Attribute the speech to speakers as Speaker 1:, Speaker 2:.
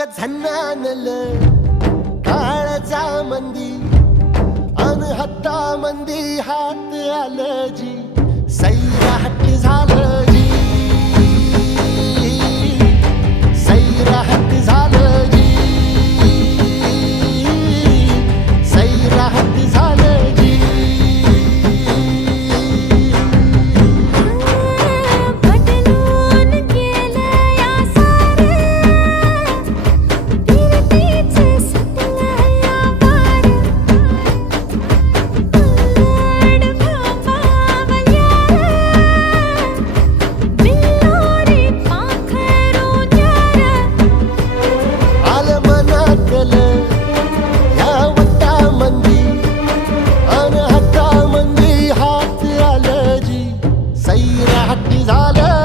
Speaker 1: ग झन्नानल काळजा मंदी अन हत्ता मंदी हात आलं जी सैरा हट्ट झालं. غير عدي زعلان